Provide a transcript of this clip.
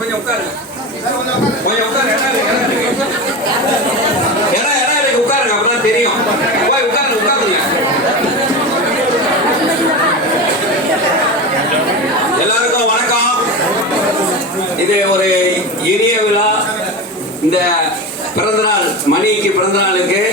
கொஞ்சம் உட்காருங்க, கொஞ்சம் உட்காரு. இடம் உட்காருங்க, அப்பதான் தெரியும். போய் உட்காருங்க. எல்லாருக்கும் வணக்கம். இது ஒரு இனிய விழா. இந்த பிறந்தநாள் மணிக்கு பிறந்தநாளுக்கு